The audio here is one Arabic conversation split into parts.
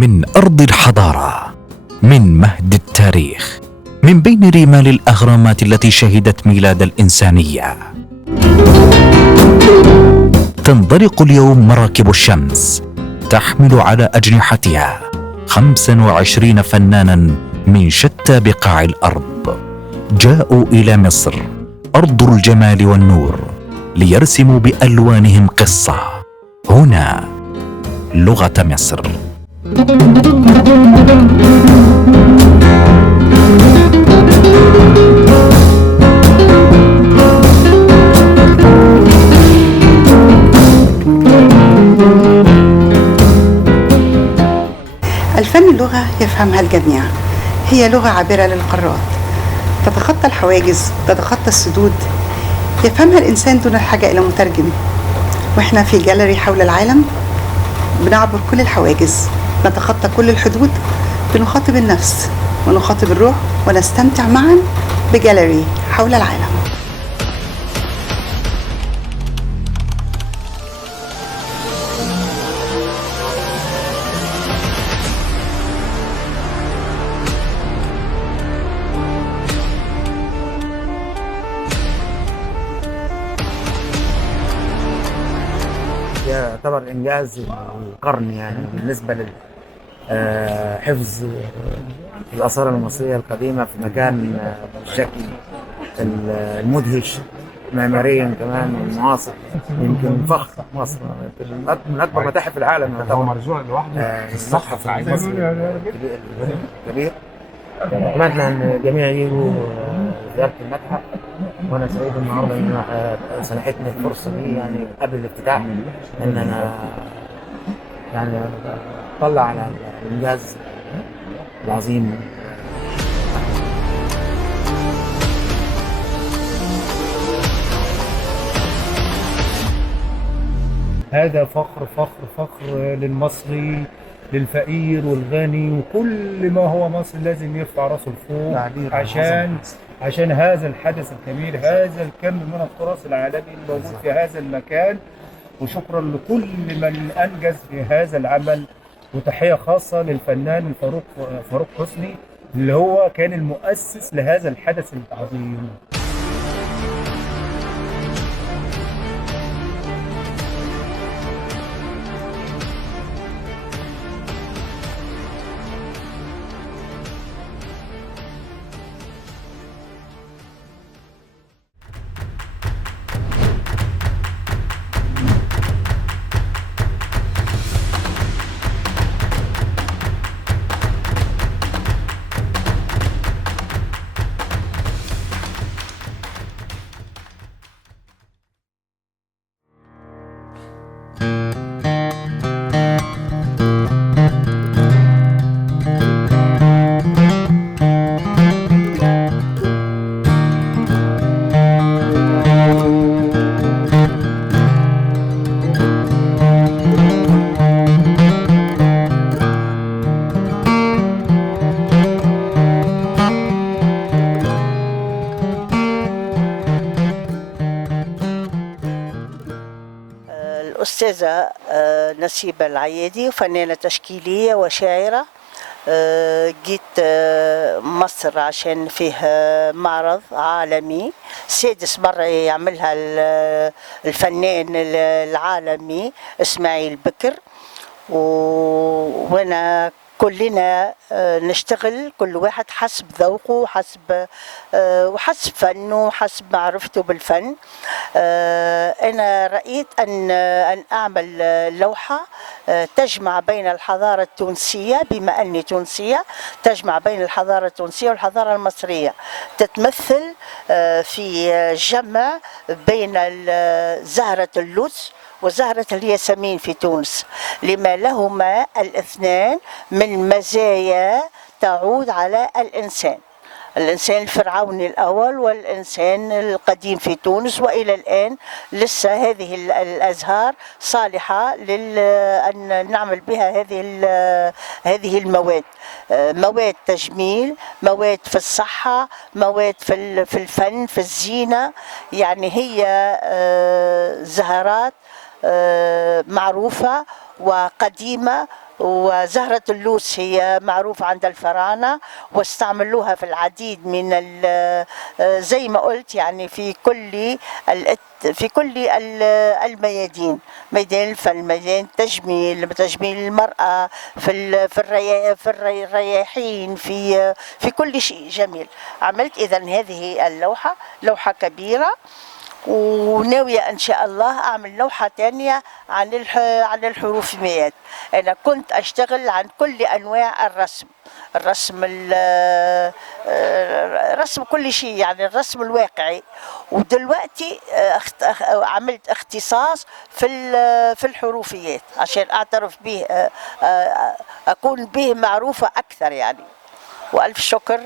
من أرض الحضارة، من مهد التاريخ، من بين رمال الأهرامات التي شهدت ميلاد الإنسانية. تنطلق اليوم مراكب الشمس تحمل على أجنحتها 25 فنانا من شتى بقاع الأرض، جاءوا إلى مصر أرض الجمال والنور ليرسموا بألوانهم قصة. هنا لغة مصر. الفن لغة يفهمها الجميع، هي لغة عابرة للقارات، تتخطى الحواجز، تتخطى السدود، يفهمها الإنسان دون الحاجة إلى مترجم. وإحنا في جاليري حول العالم بنعبر كل الحواجز، نتخطى كل الحدود، بنخاطب النفس ونخاطب الروح ونستمتع معا بجاليري حول العالم. يعتبر إنجاز القرن يعني بالنسبة لحفظ الآثار المصرية القديمة في مكان بالشكل المدهش معماريا كمان والمعاصر. يمكن فخر مصر من أكبر متاحف العالم. هو مرجوع لوحده المتحف المصري الكبير. أتمنى أن الجميع يجوا زيارة المتحف، وأنا سعيد النهارده إن أنا سنحتني الفرصة دي يعني قبل الافتتاح إن أنا يعني أطلع على الإنجاز العظيم. هذا فخر فخر فخر للمصري، للفقير والغني، وكل ما هو مصري لازم يرفع راسه لفوق عشان هذا الحدث الكبير، هذا الكم من التراث العالمي الموجود في هذا المكان. وشكرا لكل من انجز في هذا العمل، وتحيه خاصه للفنان فاروق حسني اللي هو كان المؤسس لهذا الحدث العظيم. الأستاذة نسيبة العيادي، فنانة تشكيلية وشاعرة. جيت مصر عشان فيه معرض عالمي سادس مرة يعملها الفنان العالمي إسماعيل بكر، وأنا كلنا نشتغل كل واحد حسب ذوقه وحسب فنه وحسب معرفته بالفن. أنا رأيت أن أعمل لوحة تجمع بين الحضارة التونسية، بما أني تونسية، تجمع بين الحضارة التونسية والحضارة المصرية، تتمثل في جمع بين زهرة اللوز وزهرة الياسمين في تونس، لما لهما الاثنان من مزايا تعود على الإنسان الفرعوني الأول والإنسان القديم في تونس. وإلى الآن لسه هذه الأزهار صالحة أن نعمل بها هذه المواد، مواد تجميل، مواد في الصحة، مواد في الفن، في الزينة. يعني هي زهرات معروفة وقديمة وزهرة اللوس هي معروفة عند الفراعنة، واستعملوها في العديد من زي ما قلت يعني في كل الميادين، ميدان الفن، ميدان التجميل، تجميل المرأة، في الرياحين، في كل شيء جميل. عملت إذن هذه اللوحة، لوحة كبيرة، وناوية إن شاء الله أعمل لوحة تانية عن الحروفيات. أنا كنت أشتغل عن كل أنواع الرسم رسم كل شيء، يعني الرسم الواقعي. ودلوقتي عملت اختصاص في الحروفيات عشان أعترف به، أكون به معروفة أكثر يعني. وألف شكر.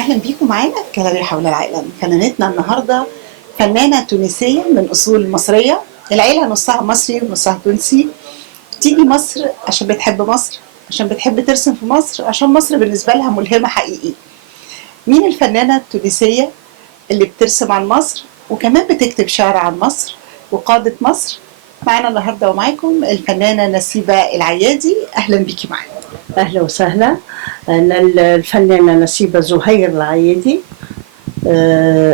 اهلا بيكم معانا في جاليريا حول العالم. فنانتنا النهارده فنانه تونسيه من اصول مصريه، العيله نصها مصري ونصها تونسي. تيجي مصر عشان بتحب مصر، عشان بتحب ترسم في مصر، عشان مصر بالنسبه لها ملهمه حقيقي. مين الفنانه التونسيه اللي بترسم عن مصر وكمان بتكتب شعر عن مصر وقادة مصر؟ معانا النهارده ومعاكم الفنانه نسيبه العيادي. اهلا بيكي معانا. أهلا وسهلا. أنا الفنانة نسيبة زهير العيادي،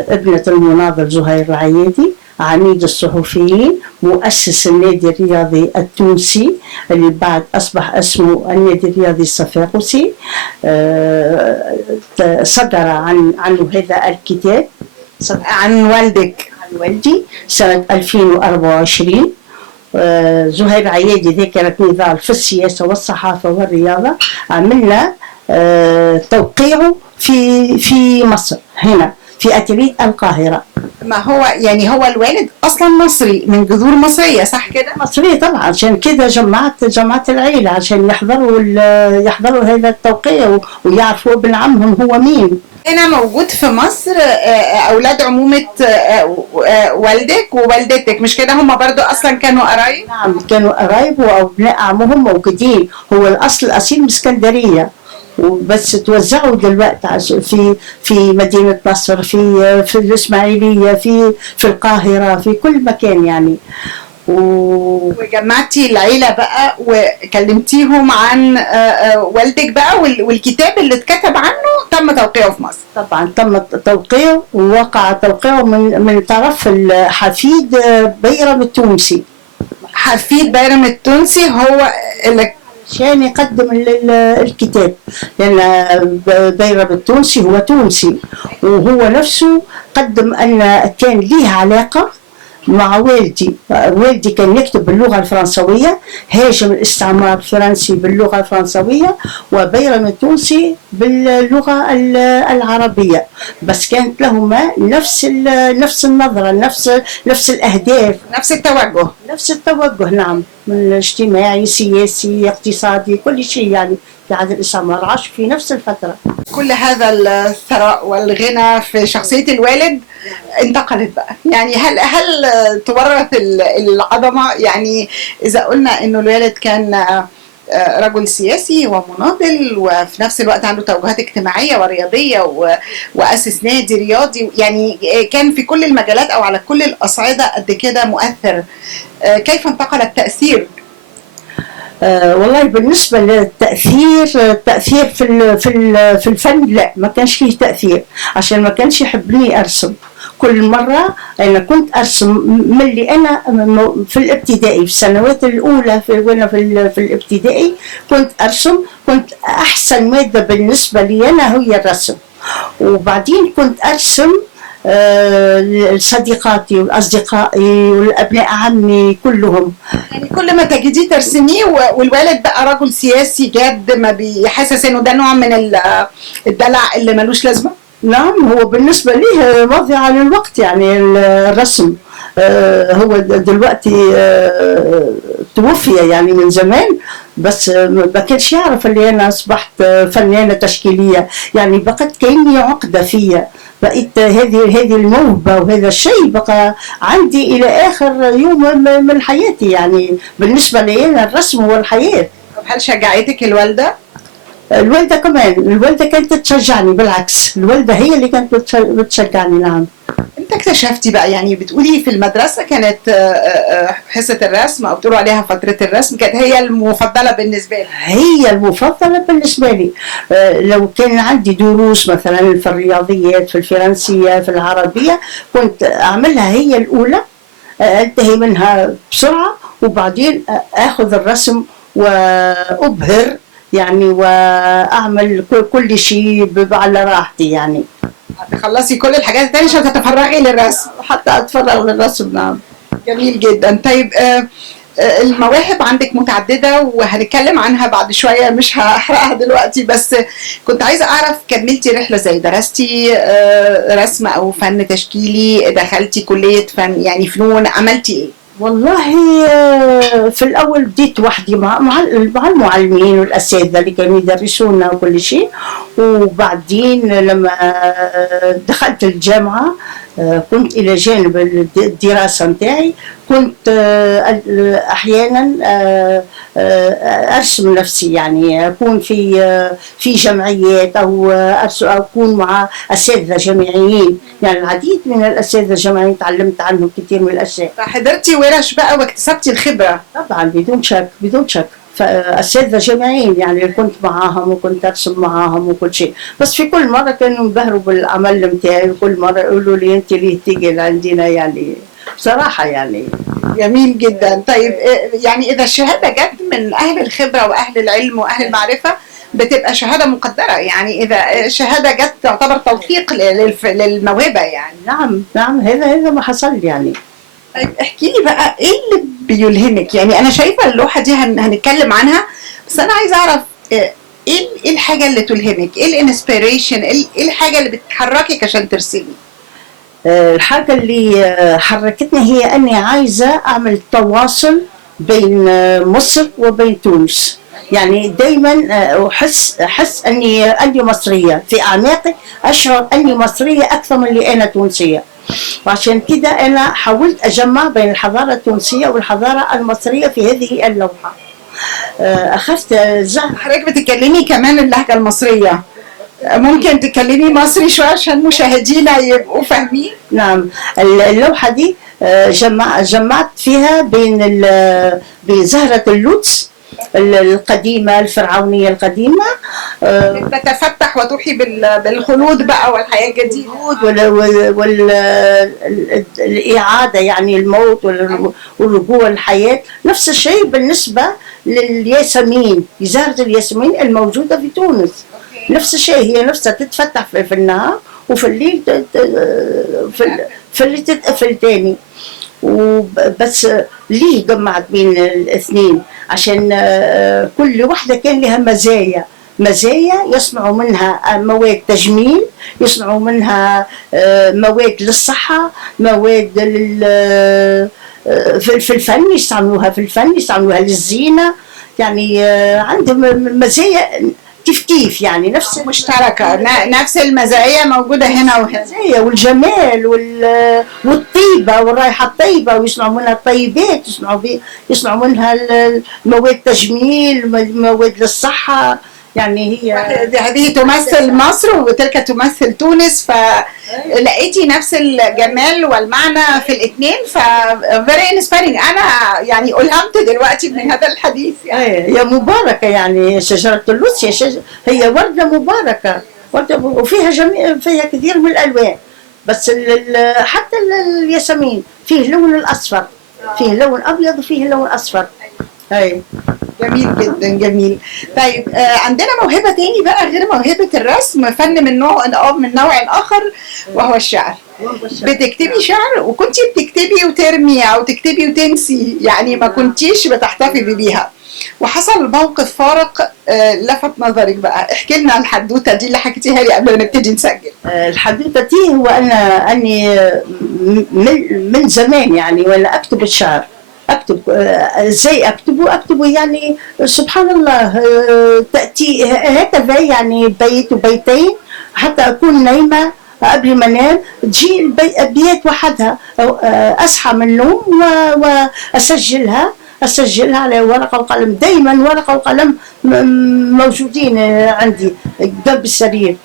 ابنة المناضل زهير العيادي، عميد الصحفيين، مؤسس النادي الرياضي التونسي اللي بعد أصبح اسمه النادي الرياضي الصفاقسي. صدر عنه هذا الكتاب عن والدك، عن والدي سنة 2024. زهير عيادي ذاكرة نضال في السياسة والصحافة والرياضة. عملنا توقيعه في مصر هنا في أتيليه القاهرة. ما هو يعني هو الوالد اصلا مصري من جذور مصريه، صح كده؟ مصرية طبعا، عشان كده جمعت العيلة عشان يحضروا هذا التوقيع ويعرفوا ابن عمهم هو مين. هنا موجود في مصر اولاد عمومه والدك ووالدتك، مش كده؟ هم برضو اصلا كانوا قرايب؟ نعم كانوا قرايب وابناء عمهم موجودين. هو الاصل الاصيل من اسكندريه، وبس توزعوا دلوقتي في مدينه نصر، في الاسماعيليه، في القاهره، في كل مكان يعني. وجمعتي العيله بقى وكلمتيهم عن والدك بقى، والكتاب اللي اتكتب عنه تم توقيعه في مصر. طبعا تم توقيعه، ووقع توقيعه من طرف حفيد بيرم التونسي. حفيد بيرم التونسي هو اللي عشان يقدم الكتاب، لأن بيرم التونسي هو تونسي، وهو نفسه قدم أن كان ليه علاقة مع والدي كان يكتب باللغة الفرنسوية، هاجم الاستعمار الفرنسي باللغة الفرنسوية، وبيرم التونسي باللغة العربية، بس كانت لهما نفس النظرة، نفس الأهداف، نفس التوجه نعم، من اجتماعي سياسي اقتصادي كل شيء يعني. في عهد الاستعمار عاش في نفس الفترة. كل هذا الثراء والغنى في شخصية الوالد انتقلت بقى، يعني هل تورث العظمة؟ يعني إذا قلنا إنه الوالد كان رجل سياسي ومناضل وفي نفس الوقت عنده توجهات اجتماعية ورياضية وأسس نادي رياضي، يعني كان في كل المجالات أو على كل الأصعدة قد كده مؤثر، كيف انتقل التأثير؟ والله بالنسبة للتأثير في الفن لا، ما كانش فيه تأثير، عشان ما كانش يحبني أرسم. كل مرة أنا كنت أرسم من اللي أنا في الابتدائي، في السنوات الأولى وأنا في الابتدائي كنت أرسم. كنت أحسن مادة بالنسبة لي أنا هي الرسم، وبعدين كنت أرسم صديقاتي والأصدقائي والأبناء عمي كلهم. يعني كل ما تجديه ترسميه، والوالد بقى رجل سياسي جاد ما بيحسس إنه ده نوع من الدلع اللي ملوش لازمة؟ نعم، هو بالنسبة لي مضيعة للوقت يعني الرسم. هو دلوقتي توفي يعني من زمان، بس ما كانش يعرف اللي أنا أصبحت فنانة تشكيلية. يعني بقت كأني عقدة فيا، بقيت هذه الموهبة وهذا الشيء بقى عندي إلى آخر يوم من حياتي. يعني بالنسبة لي أنا الرسم هو الحياة. طب هل شجعتك الوالدة؟ الوالدة كمان، الوالدة كانت تشجعني، بالعكس الوالدة هي اللي كانت بتشجعني. نعم. امتى اكتشفتي بقى؟ يعني بتقولي في المدرسة كانت حصة الرسم أو بتقولوا عليها فترة الرسم كانت هي المفضلة بالنسبة لي؟ هي المفضلة بالنسبة لي. لو كان عندي دروس مثلا في الرياضيات، في الفرنسية، في العربية، كنت أعملها هي الأولى، أنتهي منها بسرعة، وبعدين أخذ الرسم وأبهر يعني، وأعمل كل شيء على راحتي يعني. تخلصي كل الحاجات التانية عشان تتفرغي للرسم؟ حتى أتفرغ للرسم. نعم. جميل جدا. طيب المواهب عندك متعددة وهنتكلم عنها بعد شوية، مش هحرقها دلوقتي، بس كنت عايزة أعرف كملتي رحلة زي درستي رسم أو فن تشكيلي، دخلتي كلية فن يعني فنون، عملتي إيه؟ والله في الأول بديت وحدي مع المعلمين والأساتذة اللي كانوا يدرسونا وكل شيء، وبعدين لما دخلت الجامعة كنت إلى جانب الدراسة متاعي كنت أحيانا أرسم نفسي، يعني أكون في جمعيات أو أكون مع أساتذة جامعيين. يعني العديد من الأساتذة الجامعيين تعلمت عنهم كثير من الأشياء. فحضرتي ورش بقى واكتسبتي الخبرة؟ طبعا بدون شك بدون شك. فأساتذة جامعيين يعني كنت معاهم وكنت أرسم معاهم وكل شيء، بس في كل مرة كانوا ينبهروا بالعمل متاعي، وكل مرة يقولوا لي أنت ليه تيجي عندنا يعني بصراحة يعني. جميل جدا. طيب يعني إذا الشهادة جت من أهل الخبرة وأهل العلم وأهل المعرفة بتبقى شهادة مقدرة، يعني إذا الشهادة جت تعتبر توثيق للموهبة يعني. نعم نعم، هذا ما حصل يعني. طيب احكي لي بقى ايه اللي بيلهمك؟ يعني انا شايفه اللوحه دي هنتكلم عنها، بس انا عايزه اعرف ايه الحاجه اللي تلهمك، ايه الانسبيريشن، ايه الحاجه اللي بتحركك عشان ترسمي؟ الحاجه اللي حركتني هي اني عايزه اعمل تواصل بين مصر وبين تونس. يعني دايما احس اني مصريه في اعماقي، اشعر اني مصريه اكثر من اللي انا تونسيه، وعشان كده أنا حاولت أجمع بين الحضارة التونسية والحضارة المصرية في هذه اللوحة. أخذت حضرتك بتتكلمي كمان اللهجة المصرية، ممكن تتكلمي مصري شوية عشان مشاهدينا يبقوا فاهمين؟ نعم. اللوحة دي جمعت فيها بين زهرة اللوتس القديمة الفرعونية القديمة، تتفتح وتوحي بالخلود بقى والحياة الجديدة والإعادة يعني الموت والرجوع الحياة. نفس الشيء بالنسبة للياسمين، زهرة الياسمين الموجودة في تونس. نفس الشيء، هي نفسها تتفتح في النهار وفي الليل في الليل تتقفل تاني. وبس ليه جمعت بين الاثنين؟ عشان كل واحدة كان لها مزايا يصنعوا منها مواد تجميل، يصنعوا منها مواد للصحة، مواد في الفن يستعملوها، يستعملوها للزينة. يعني عندهم مزايا كيف يعني نفس مشتركة، نفس المزايا موجودة هنا وهنا. المزايا والجمال والطيبة والرائحة الطيبة، ويصنعوا منها الطيبات، يصنعوا منها مواد تجميل، مواد للصحة. يعني هي هذه تمثل مصر وتلك تمثل تونس، فلقيتي نفس الجمال والمعنى في الاثنين، very inspiring. أنا يعني ألهمت دلوقتي من هذا الحديث يعني. هي مباركة يعني، شجرة اللوتس هي وردة مباركة، وفيها فيها كثير من الألوان، بس حتى الياسمين فيه لون الأصفر، فيه لون أبيض وفيه لون أصفر. جميل جدا، جميل. طيب عندنا موهبة تاني بقى غير موهبة الرسم، فن من نوع آخر وهو الشعر. بتكتبي شعر وكنتي بتكتبي وترمي او تكتبي وتنسي، يعني ما كنتيش بتحتفظي بيها. وحصل موقف فارق لفت نظرك بقى، احكي لنا الحدوته دي اللي حكيتيها لي قبل ما نبتدي نسجل. الحدوته دي هو اني من زمان يعني وانا اكتب الشعر، اكتب ازاي اكتبه يعني سبحان الله، تاتي هكذا يعني بيت وبيتين حتى اكون نايمه قبل ما انام تجي الابيات وحدها، اصحى من النوم واسجلها على ورقه وقلم. دائما ورقه وقلم موجودين عندي جنب السرير،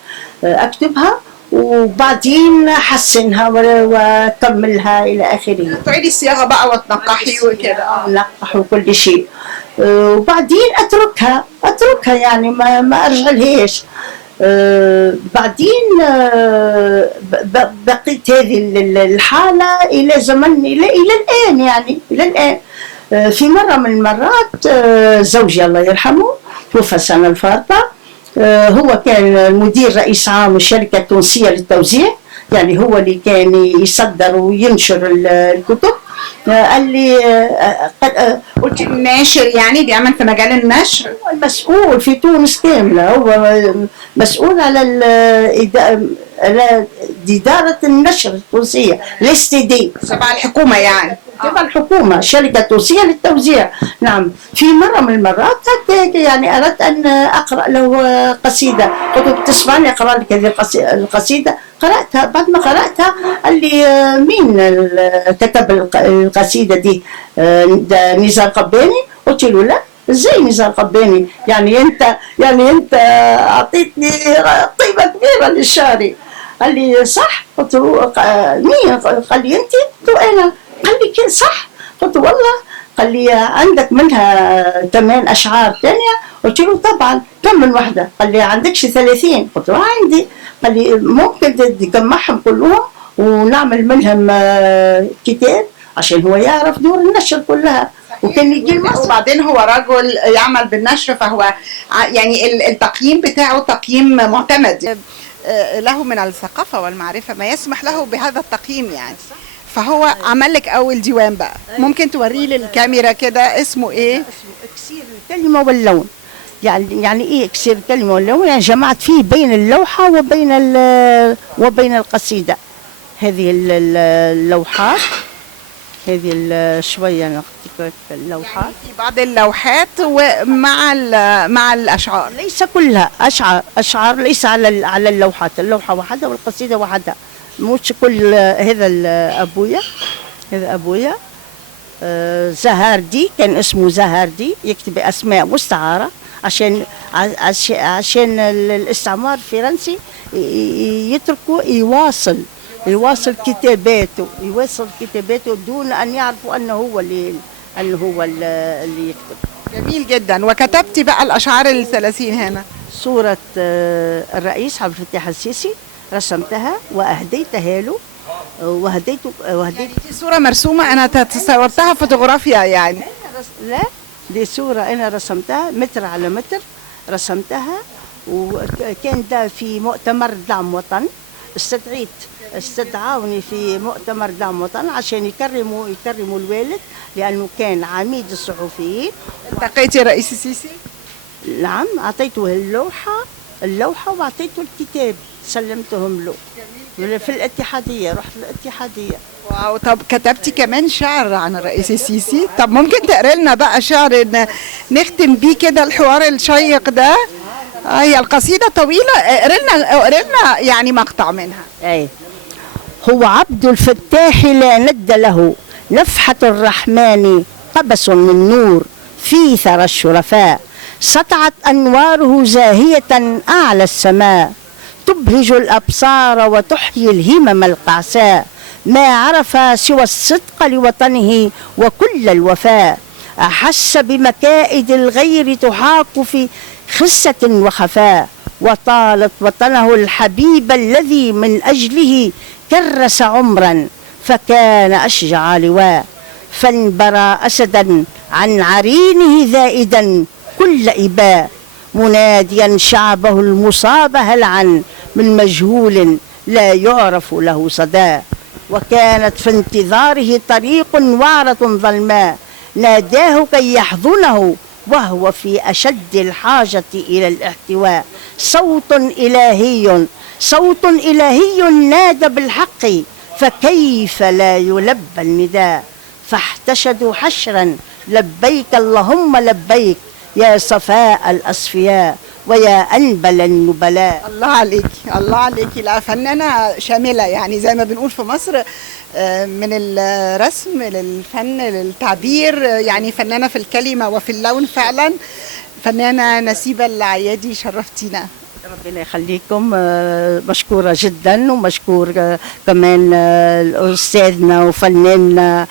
اكتبها وبعدين احسنها واكملها الى اخره. تعيدي الصياغه بقى وتنقحي وكده. نقح وكل شيء، وبعدين اتركها يعني ما ارجعلهاش. بعدين بقيت هذه الحالة إلى زمن إلى الآن، يعني إلى الآن. في مرة من المرات زوجي الله يرحمه توفى السنة الفارطة، هو كان مدير رئيس عام الشركة التونسية للتوزيع، يعني هو اللي كان يصدر وينشر الكتب. قال لي قلت الناشر يعني بيعمل في مجال النشر، مسؤول في تونس كاملة، هو مسؤول على إدارة النشر التونسية الاستدي تبع الحكومة، يعني تبع الحكومة، الشركة التونسية للتوزيع. نعم. في مرة من المرات يعني أردت أن أقرأ له قصيدة، قلت تسمعني أقرأ لك هذه القصيدة. قرأتها، بعد ما قرأتها قال لي مين كتب القصيدة دي؟ نزار قباني. قلت له لا، ازاي نزار قباني؟ يعني انت اعطيتني قيمة كبيرة للشعر. قال لي صح. قلت له مين؟ قال لي انت. قلت له انا. قال لي كده صح. قلت والله. قال لي عندك منها 8 أشعار تانية؟ قلت له طبعا. كم من واحدة؟ قال لي عندكش 30؟ قلت له عندي. قال لي ممكن تجمعهم كلهم ونعمل منهم كتاب، عشان هو يعرف دور النشر كلها. وكان يجي مصر. وبعدين هو رجل يعمل بالنشر، فهو يعني التقييم بتاعه تقييم معتمد، له من الثقافة والمعرفة ما يسمح له بهذا التقييم يعني. فهو عمل لك أول ديوان بقى، ممكن توريه للكاميرا كده، اسمه إيه؟ اسمه إكسير الكلمة واللون. يعني إيه إكسير الكلمة واللون؟ يعني جمعت فيه بين اللوحة وبين القصيدة. هذه اللوحات، هذه شوية نقطة اللوحات، يعني في بعض اللوحات ومع الأشعار، ليس كلها أشعار ليس على اللوحات، اللوحة واحدة والقصيدة واحدة، مش كل. هذا أبويا زهاردي، كان اسمه زهاردي، يكتب أسماء مستعارة عشان الاستعمار الفرنسي يتركوا يواصل كتاباته دون أن يعرفوا أنه هو اللي يكتب. جميل جدا. وكتبتي بقى الأشعار 30 هنا. صورة الرئيس عبد الفتاح السيسي رسمتها وأهديتها له، وهديت يعني دي صورة مرسومة؟ أنا تصورتها فوتوغرافيا يعني. لا، دي صورة أنا رسمتها متر على متر، رسمتها. وكان ده في مؤتمر دعم وطن، استدعوني في مؤتمر دعم وطن عشان يكرموا الوالد، لأنه كان عميد الصحفيين. التقيتي الرئيس السيسي؟ نعم، أعطيته اللوحة وأعطيته الكتاب، سلمتهم له في الاتحادية. رحت الاتحادية. واو. طب كتبتي كمان شعر عن الرئيس السيسي؟ طب ممكن تقري لنا بقى شعر نختم بيه كده الحوار الشيق ده؟ هي القصيدة طويلة، اقري لنا يعني مقطع منها. أي. هو عبد الفتاح لا ند له، نفحة الرحمن قبس من نور في ثرى الشرفاء، سطعت أنواره زاهية أعلى السماء، تبهج الأبصار وتحيي الهمم القعساء، ما عرف سوى الصدق لوطنه وكل الوفاء، أحس بمكائد الغير تحاك في خسة وخفاء، وطالت وطنه الحبيب الذي من أجله كرس عمرا فكان أشجع لواء، فانبرى أسدا عن عرينه ذائدا كل إباء، مناديا شعبه المصاب هلعا من مجهول لا يعرف له صدى، وكانت في انتظاره طريق وعرة ظلماء، ناداه كي يحضنه وهو في أشد الحاجة إلى الاحتواء. صوت إلهي، صوت إلهي نادى بالحق، فكيف لا يلبى النداء؟ فاحتشدوا حشرا لبيك اللهم لبيك، يا صفاء الأصفياء ويا أنبل النبلاء. الله عليكي، الله عليكي. لا، فنانة شاملة يعني زي ما بنقول في مصر، من الرسم للفن للتعبير، يعني فنانة في الكلمة وفي اللون فعلا. فنانة نسيبة العيادي، شرفتينا. ربنا يخليكم، مشكورة جدا، ومشكور كمان أستاذنا وفناننا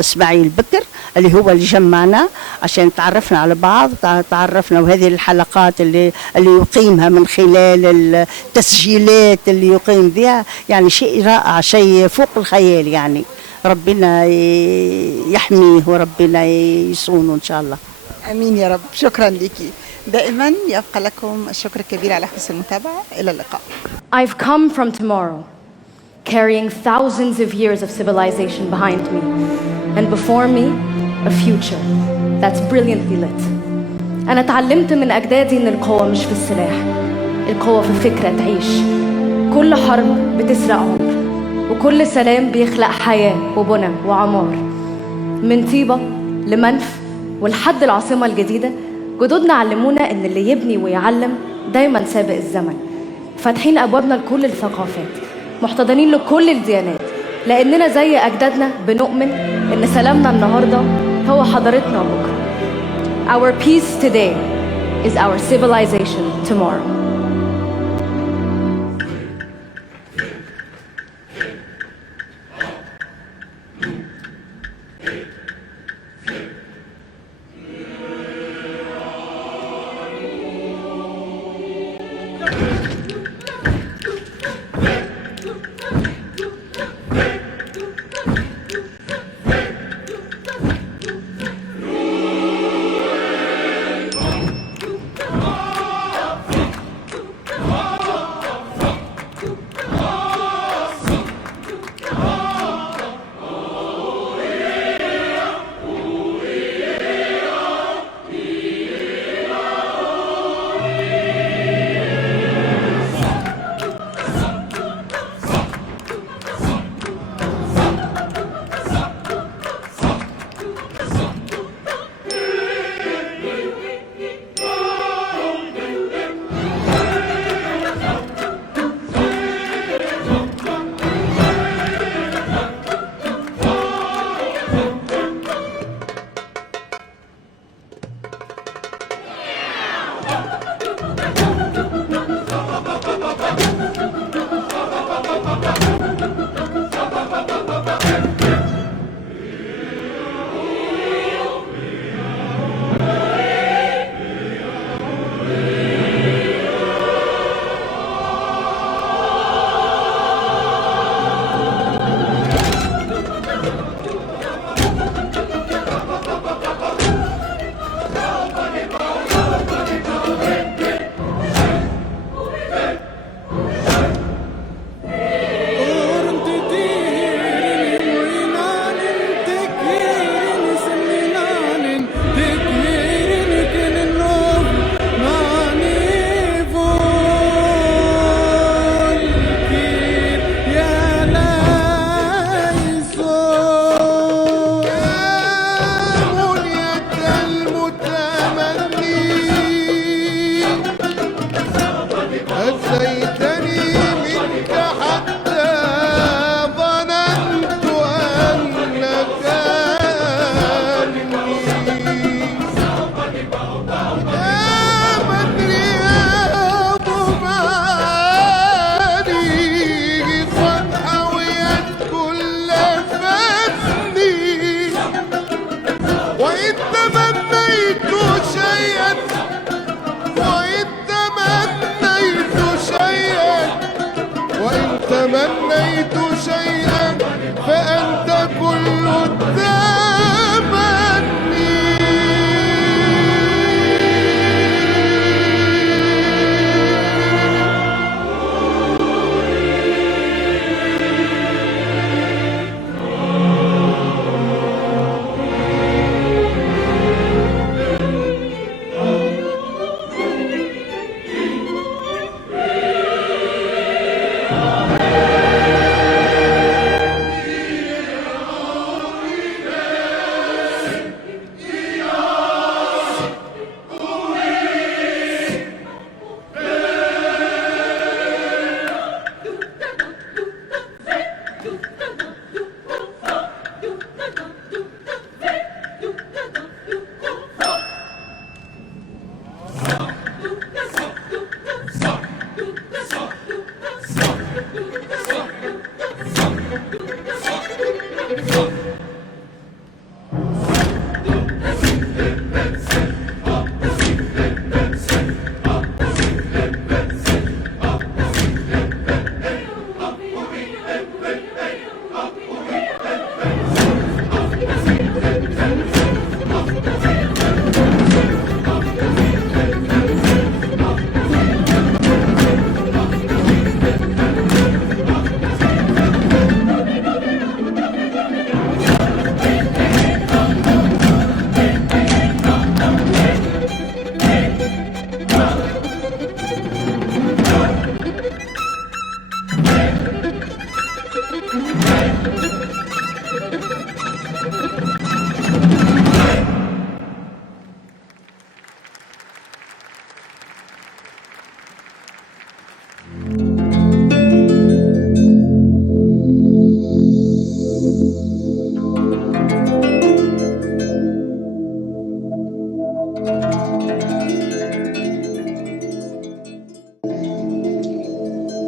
إسماعيل بكر اللي هو اللي جمعنا عشان تعرفنا على بعض، تعرفنا. وهذه الحلقات اللي يقيمها من خلال التسجيلات اللي يقيم بها، يعني شيء رائع، شيء فوق الخيال. يعني ربنا يحميه وربنا يصونه إن شاء الله. امين يا رب. شكرا ليكي، دائما يبقى لكم الشكر الكبير على حسن المتابعة. إلى اللقاء. I've come from tomorrow, carrying thousands of years of civilization behind me, and before me, a future that's brilliantly lit. أنا تعلمت من أجدادي إن القوة مش في السلاح، القوة في فكرة تعيش. كل حرب بتسرق عمر، وكل سلام بيخلق حياة وبنى وعمار. من طيبة لمنف ولحد العاصمة الجديدة، جدودنا علمونا إن اللي يبني ويعلم دايما سابق الزمن. فاتحين أبوابنا لكل الثقافات، محتضنين لكل الديانات، لأننا زي أجدادنا بنؤمن إن سلامنا النهاردة هو حضارتنا بكرة. Our peace today is our civilization tomorrow.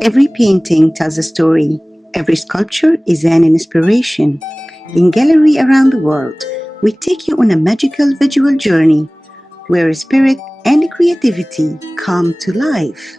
Every painting tells a story. Every sculpture is an inspiration. In gallery around the world, we take you on a magical visual journey where spirit and creativity come to life.